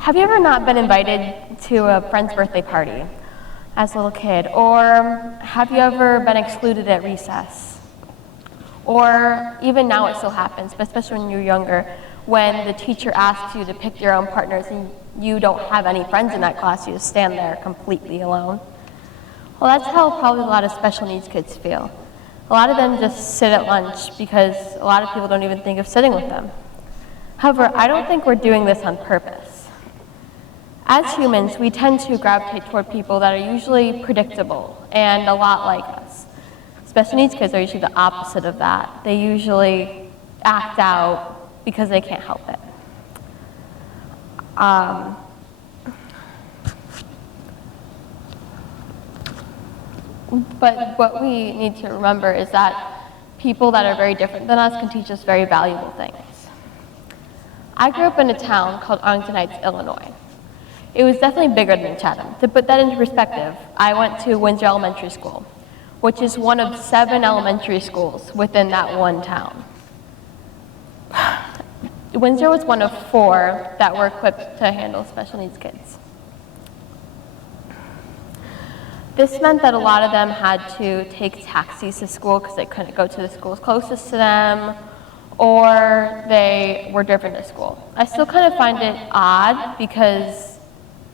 Have you ever not been invited to a friend's birthday party as a little kid? Or have you ever been excluded at recess? Or even now it still happens, but especially when you're younger, when the teacher asks you to pick your own partners and you don't have any friends in that class, you just stand there completely alone. Well, that's how probably a lot of special needs kids feel. A lot of them just sit at lunch because a lot of people don't even think of sitting with them. However, I don't think we're doing this on purpose. As humans, we tend to gravitate toward people that are usually predictable and a lot like us. Special needs kids are usually the opposite of that. They usually act out because they can't help it. But what we need to remember is that people that are very different than us can teach us very valuable things. I grew up in a town called Arlington Heights, Illinois. It was definitely bigger than Chatham. To put that into perspective, I went to Windsor Elementary School, which is one of 7 elementary schools within that one town. Windsor was one of 4 that were equipped to handle special needs kids. This meant that a lot of them had to take taxis to school because they couldn't go to the schools closest to them, or they were driven to school. I still kind of find it odd because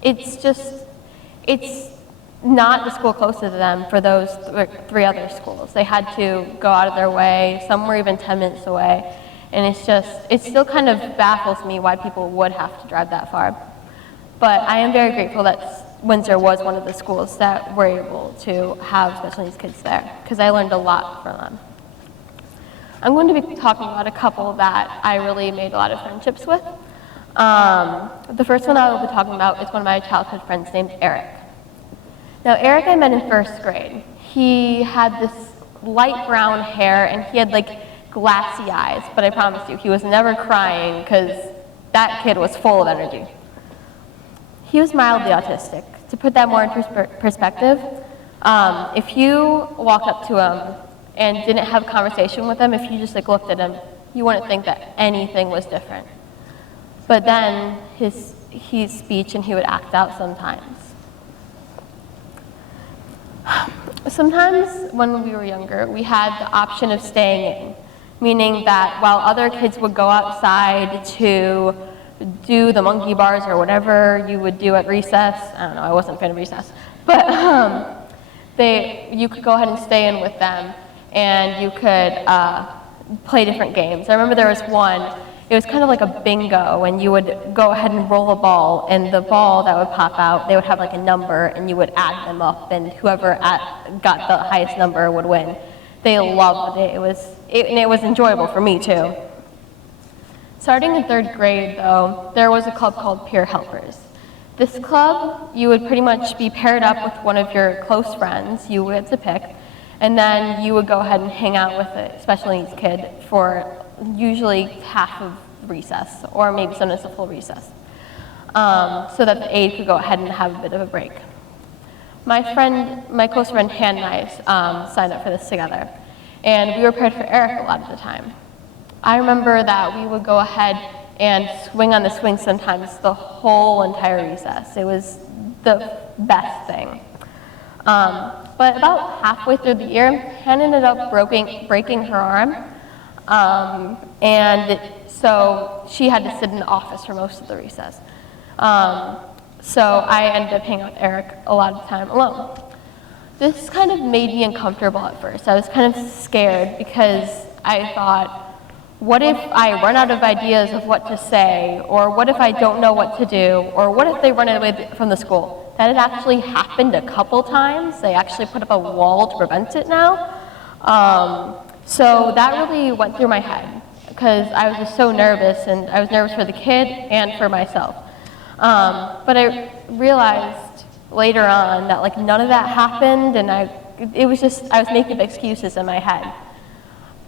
it's not the school closest to them for those 3 other schools. They had to go out of their way, some were even 10 minutes away, and it still kind of baffles me why people would have to drive that far. But I am very grateful that Windsor was one of the schools that were able to have special needs kids there, because I learned a lot from them. I'm going to be talking about a couple that I really made a lot of friendships with. The first one I will be talking about is one of my childhood friends named Eric. Now, Eric I met in 1st grade. He had this light brown hair and he had like glassy eyes, but I promise you, he was never crying because that kid was full of energy. He was mildly autistic. To put that more into perspective, if you walked up to him and didn't have a conversation with him, if you just like looked at him, you wouldn't think that anything was different. But then his speech and he would act out sometimes. Sometimes when we were younger, we had the option of staying in, meaning that while other kids would go outside to do the monkey bars or whatever you would do at recess. I don't know, I wasn't a fan of recess. But you could go ahead and stay in with them and you could play different games. I remember there was one, it was kind of like a bingo, and you would go ahead and roll a ball, and the ball that would pop out, they would have like a number, and you would add them up, and whoever got the highest number would win. They loved it. It was enjoyable for me too. Starting in 3rd grade, though, there was a club called Peer Helpers. This club, you would pretty much be paired up with one of your close friends, you would have to pick, and then you would go ahead and hang out with a special needs kid for usually half of recess, or maybe sometimes a full recess, so that the aide could go ahead and have a bit of a break. My close friend Hannah and I signed up for this together, and we were paired for Eric a lot of the time. I remember that we would go ahead and swing on the swing sometimes the whole entire recess. It was the best thing. But about halfway through the year, Hannah ended up breaking her arm, and so she had to sit in the office for most of the recess. So I ended up hanging out with Eric a lot of the time alone. This kind of made me uncomfortable at first. I was kind of scared because I thought, what if I run out of ideas of what to say, or what if I don't know what to do, or what if they run away from the school? That had actually happened a couple times. They actually put up a wall to prevent it now. So that really went through my head because I was just so nervous, and I was nervous for the kid and for myself. But I realized later on that like none of that happened, and I was making excuses in my head.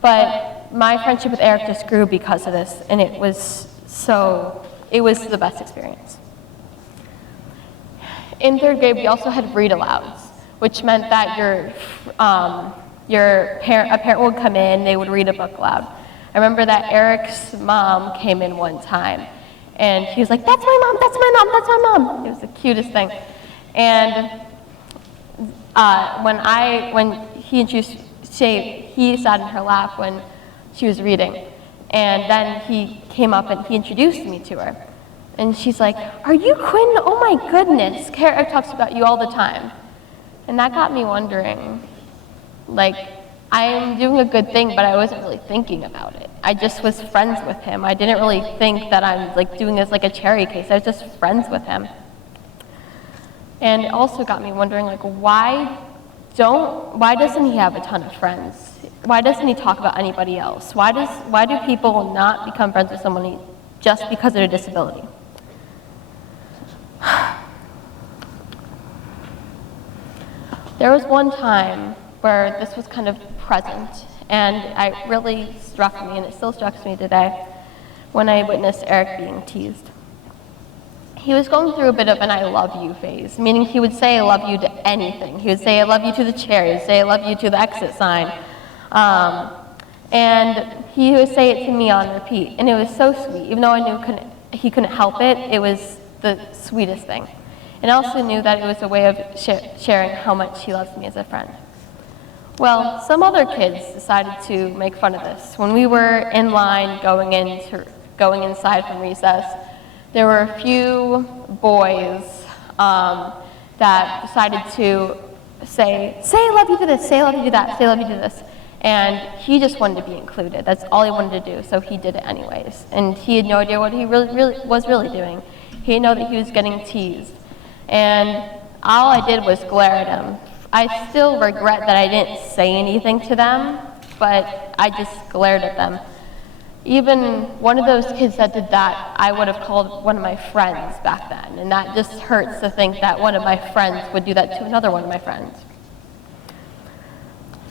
But my friendship with Eric just grew because of this, and it was the best experience. In 3rd grade, we also had read-alouds, which meant that a parent would come in, they would read a book aloud. I remember that Eric's mom came in one time, And he was like, that's my mom, that's my mom, that's my mom. It was the cutest thing. And when he introduced Shay, he sat in her lap when she was reading. And then he came up and he introduced me to her. And she's like, are you Quinn? Oh my goodness, Kara talks about you all the time. And that got me wondering, like, I am doing a good thing, but I wasn't really thinking about it. I just was friends with him. I didn't really think that I'm like doing this like a cherry case. I was just friends with him. And it also got me wondering, like, why doesn't he have a ton of friends? Why doesn't he talk about anybody else? Why do people not become friends with someone just because of their disability? There was one time where this was kind of present, and it really struck me, and it still strikes me today, when I witnessed Eric being teased. He was going through a bit of an I love you phase, meaning he would say I love you to anything. He would say I love you to the chair, he would say I love you to the exit sign. And he would say it to me on repeat, and it was so sweet. Even though I knew he couldn't help it, it was the sweetest thing. And I also knew that it was a way of sharing how much he loves me as a friend. Well, some other kids decided to make fun of this. When we were in line going inside from recess, there were a few boys that decided to say I love you to this, say I love you to that, say I love you to this. And he just wanted to be included. That's all he wanted to do, so he did it anyways. And he had no idea what he was really doing. He didn't know that he was getting teased. And all I did was glare at him. I still regret that I didn't say anything to them, but I just glared at them. Even one of those kids that did that, I would have called one of my friends back then, and that just hurts to think that one of my friends would do that to another one of my friends.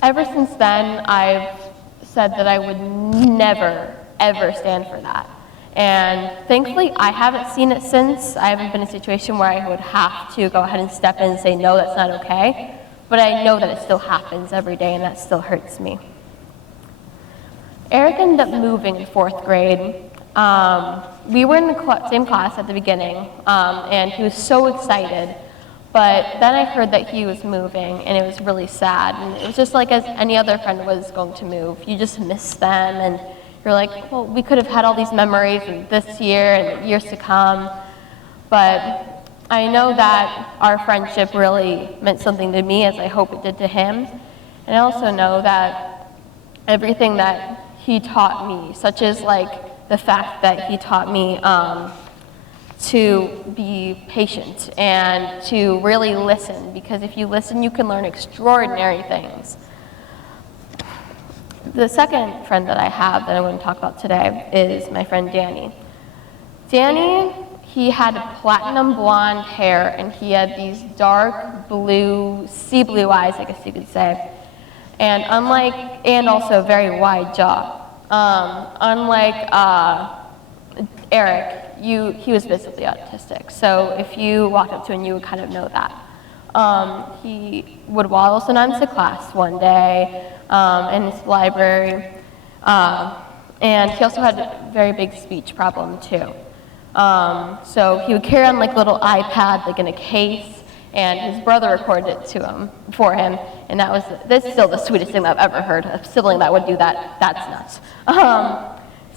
Ever since then, I've said that I would never, ever stand for that. And thankfully, I haven't seen it since. I haven't been in a situation where I would have to go ahead and step in and say, no, that's not okay. But I know that it still happens every day, and that still hurts me. Eric ended up moving in 4th grade. We were in the same class at the beginning, and he was so excited. But then I heard that he was moving, and it was really sad. And it was just like as any other friend was going to move. You just miss them, and you're like, well, we could have had all these memories this year and years to come. But I know that our friendship really meant something to me, as I hope it did to him. And I also know that everything that he taught me, such as like the fact that he taught me to be patient and to really listen, because if you listen, you can learn extraordinary things. The second friend that I have that I want to talk about today is my friend Danny. Danny, he had platinum blonde hair, and he had these dark blue, sea blue eyes, I guess you could say, and also a very wide jaw. Unlike Eric, he was visibly autistic, so if you walked up to him, you would kind of know that. He would waddle sometimes to class one day in his library, and he also had a very big speech problem too. So he would carry on like a little iPad, like in a case, and his brother recorded it for him, and this is still the sweetest thing that I've ever heard. A sibling that would do that, that's nuts.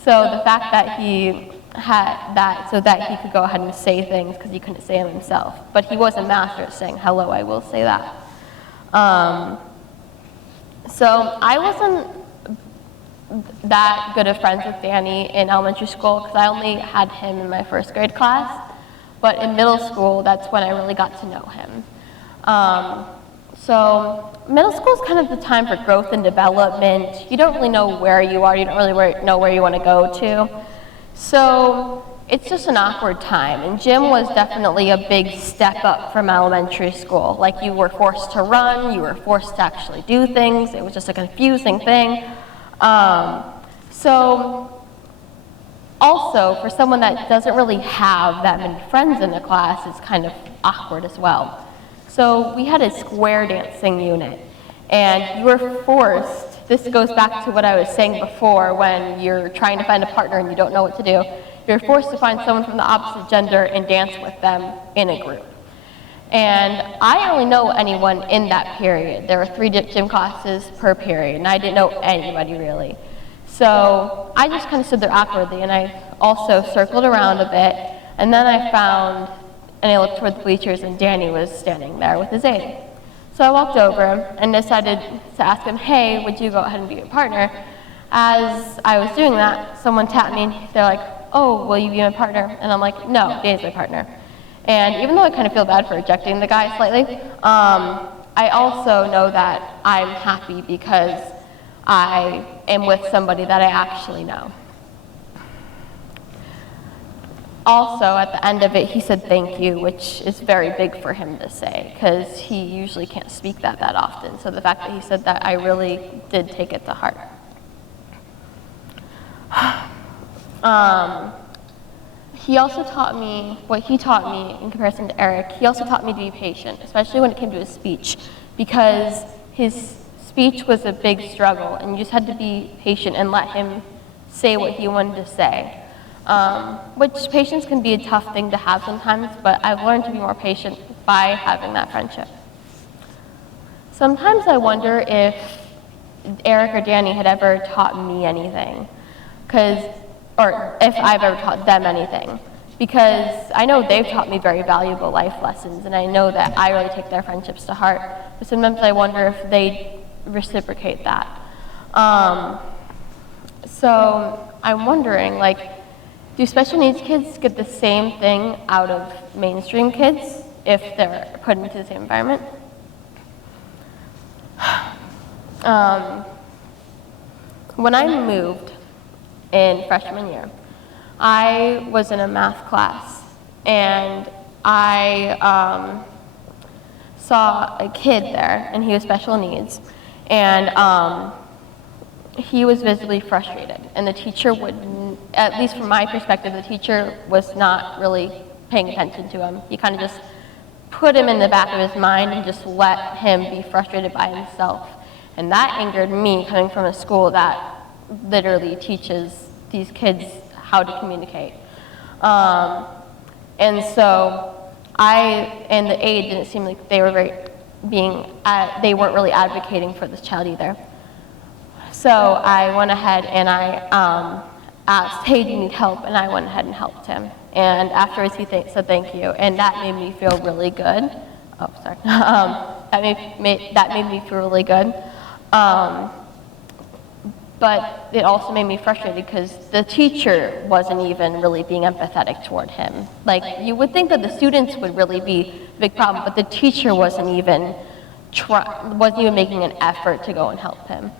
So the fact that he had that so that he could go ahead and say things, because he couldn't say them himself. But he was a master at saying, hello, I will say that. So I wasn't that good of friends with Danny in elementary school, because I only had him in my 1st grade class. But in middle school, that's when I really got to know him. So middle school is kind of the time for growth and development. You don't really know where you are. You don't really know where you want to go to. So it's just an awkward time. And gym was definitely a big step up from elementary school. Like, you were forced to run. You were forced to actually do things. It was just a confusing thing. So also, for someone that doesn't really have that many friends in the class, it's kind of awkward as well. So we had a square dancing unit, and you were forced, this goes back to what I was saying before, when you're trying to find a partner and you don't know what to do, we were forced to find someone from the opposite gender and dance with them in a group. And I only know anyone in that period. There were 3 gym classes per period, and I didn't know anybody really. So I just kind of stood there awkwardly, and I also circled around a bit, and then I found, and I looked toward the bleachers, and Danny was standing there with his aide. So I walked over and decided to ask him, hey, would you go ahead and be a partner? As I was doing that, someone tapped me, and they're like, oh, will you be my partner? And I'm like, no, Danny's my partner. And even though I kind of feel bad for rejecting the guy slightly, I also know that I'm happy because I am with somebody that I actually know. Also, at the end of it, he said thank you, which is very big for him to say, because he usually can't speak that often. So the fact that he said that, I really did take it to heart. He also taught me, what he taught me in comparison to Eric, he also taught me to be patient, especially when it came to his speech, because his speech was a big struggle, and you just had to be patient and let him say what he wanted to say. Which patience can be a tough thing to have sometimes, but I've learned to be more patient by having that friendship. Sometimes I wonder if Eric or Danny had ever taught me anything, or if I've ever taught them anything, because I know they've taught me very valuable life lessons, and I know that I really take their friendships to heart, but sometimes I wonder if they reciprocate that. So I'm wondering, do special needs kids get the same thing out of mainstream kids if they're put into the same environment? When I moved in freshman year, I was in a math class, and I saw a kid there, and he was special needs, and he was visibly frustrated, and the teacher would, at least from my perspective, the teacher was not really paying attention to him. He kind of just put him in the back of his mind and just let him be frustrated by himself. And that angered me, coming from a school that literally teaches these kids how to communicate. And so I and the aide didn't seem like they were they weren't really advocating for this child either. So I went ahead and I asked, hey, do you need help? And I went ahead and helped him. And afterwards he said thank you, and that made me feel really good. Oh, sorry. that made me feel really good. But it also made me frustrated because the teacher wasn't even really being empathetic toward him. You would think that the students would really be a big problem, but the teacher wasn't even making an effort to go and help him.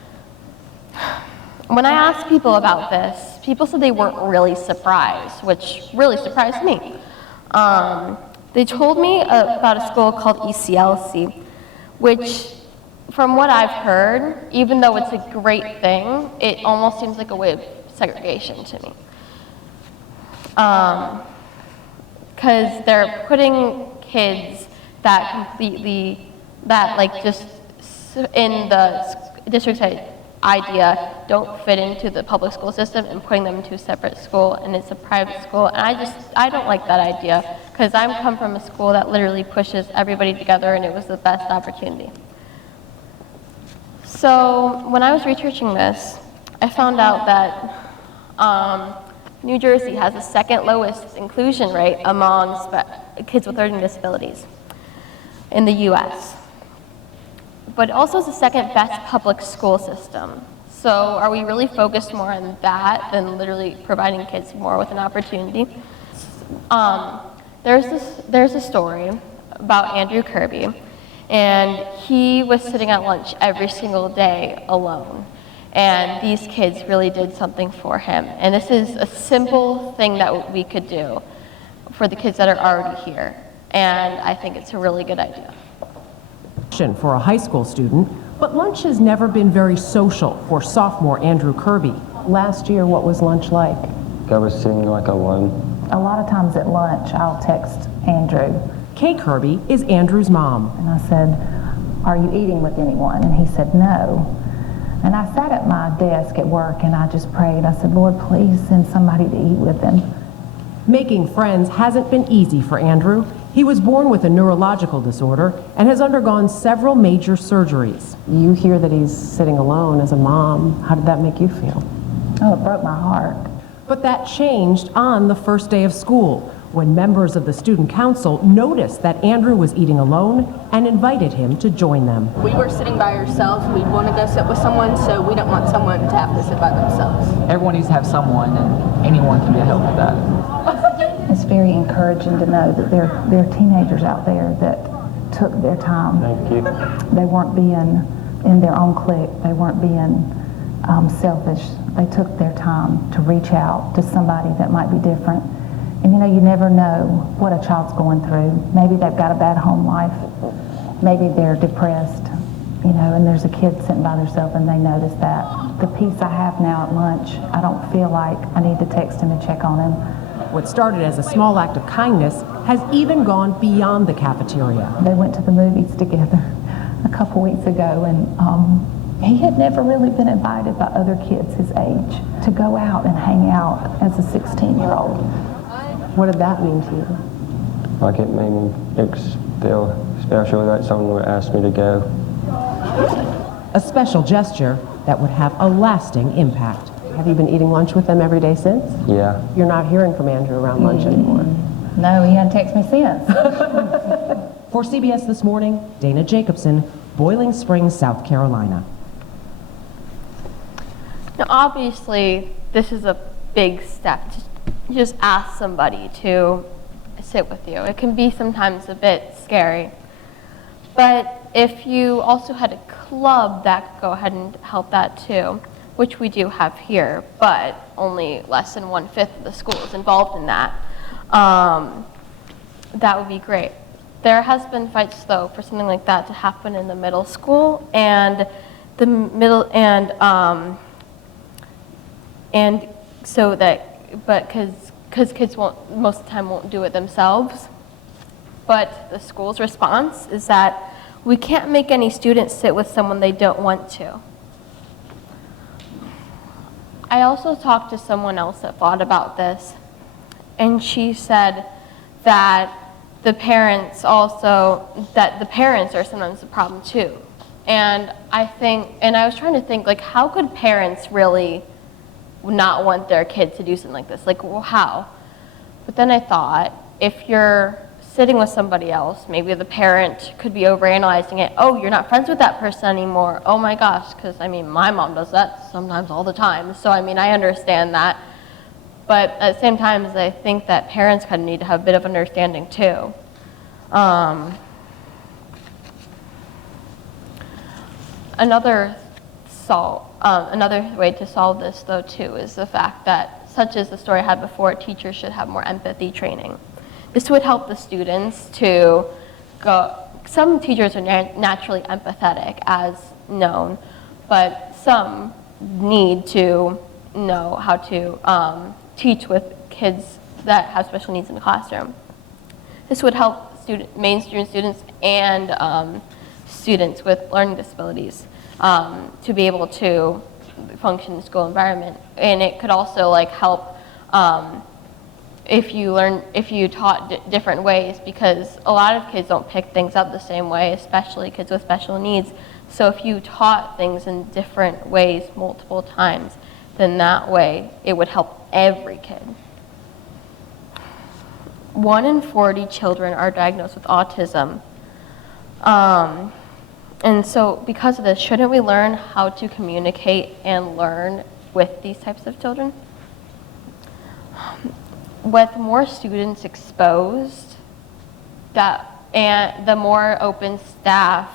When I asked people about this, people said they weren't really surprised, which really surprised me. They told me about a school called ECLC, which, from what I've heard, even though it's a great thing, it almost seems like a way of segregation to me. Because they're putting kids that just in the district's idea don't fit into the public school system and putting them into a separate school, and it's a private school. And I don't like that idea, because I come from a school that literally pushes everybody together, and it was the best opportunity. So when I was researching this, I found out that New Jersey has the second lowest inclusion rate among kids with learning disabilities in the US. But it also is the second best public school system. So are we really focused more on that than literally providing kids more with an opportunity? There's a story about Andrew Kirby, and he was sitting at lunch every single day alone. And these kids really did something for him. And this is a simple thing that we could do for the kids that are already here. And I think it's a really good idea. For a high school student, but lunch has never been very social for sophomore Andrew Kirby. Last year, what was lunch like? I was sitting alone. A lot of times at lunch, I'll text Andrew. Kay Kirby is Andrew's mom. And I said, are you eating with anyone? And he said, no. And I sat at my desk at work and I just prayed. I said, Lord, please send somebody to eat with him. Making friends hasn't been easy for Andrew. He was born with a neurological disorder and has undergone several major surgeries. You hear that he's sitting alone as a mom. How did that make you feel? Oh, it broke my heart. But that changed on the first day of school, when members of the student council noticed that Andrew was eating alone and invited him to join them. We were sitting by ourselves. We'd want to go sit with someone, so we don't want someone to have to sit by themselves. Everyone needs to have someone, and anyone can be a help with that. It's very encouraging to know that there are teenagers out there that took their time. Thank you. They weren't being in their own clique. They weren't being selfish. They took their time to reach out to somebody that might be different. And you know, you never know what a child's going through. Maybe they've got a bad home life. Maybe they're depressed, you know, and there's a kid sitting by themselves and they notice that. The peace I have now at lunch, I don't feel like I need to text him and check on him. What started as a small act of kindness has even gone beyond the cafeteria. They went to the movies together a couple weeks ago, and he had never really been invited by other kids his age to go out and hang out as a 16-year-old. What did that mean to you? Like it made me feel special that someone would ask me to go. A special gesture that would have a lasting impact. Have you been eating lunch with them every day since? Yeah. You're not hearing from Andrew around lunch anymore. No, he hadn't texted me since. For CBS This Morning, Dana Jacobson, Boiling Springs, South Carolina. Now, obviously, this is a big step to just ask somebody to sit with you. It can be sometimes a bit scary. But if you also had a club that could go ahead and help that too, which we do have here, but only less than 1/5 of the school is involved in that, that would be great. There has been fights though for something like that to happen in the middle school, and the middle and so that, but because kids won't, most of the time won't do it themselves. But the school's response is that we can't make any students sit with someone they don't want to. I also talked to someone else that thought about this, and she said that the parents are sometimes the problem too. And I was trying to think, like, how could parents really not want their kid to do something like this? Like, well, how? But then I thought, if you're sitting with somebody else, maybe the parent could be overanalyzing it. Oh, you're not friends with that person anymore. Oh my gosh, because I mean, my mom does that sometimes all the time. So I mean, I understand that. But at the same time, I think that parents kind of need to have a bit of understanding too. Another way to solve this though too is the fact that, such as the story I had before, teachers should have more empathy training. This would help the students to go. Some teachers are naturally empathetic, as known, but some need to know how to teach with kids that have special needs in the classroom. This would help mainstream students and students with learning disabilities to be able to function in the school environment. And it could also help if you taught different ways, because a lot of kids don't pick things up the same way, especially kids with special needs. So if you taught things in different ways multiple times, then that way it would help every kid. 1 in 40 children are diagnosed with autism. And so because of this, shouldn't we learn how to communicate and learn with these types of children? With more students exposed, and the more open staff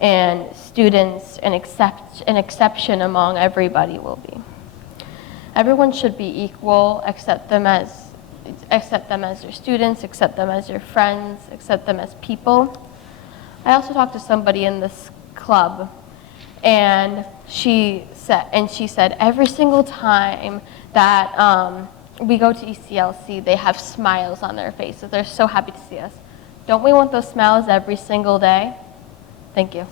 and students and exception among everybody will be. Everyone should be equal. Accept them as your students, accept them as your friends, accept them as people. I also talked to somebody in this club, and she said every single time that we go to ECLC, they have smiles on their faces. They're so happy to see us. Don't we want those smiles every single day? Thank you.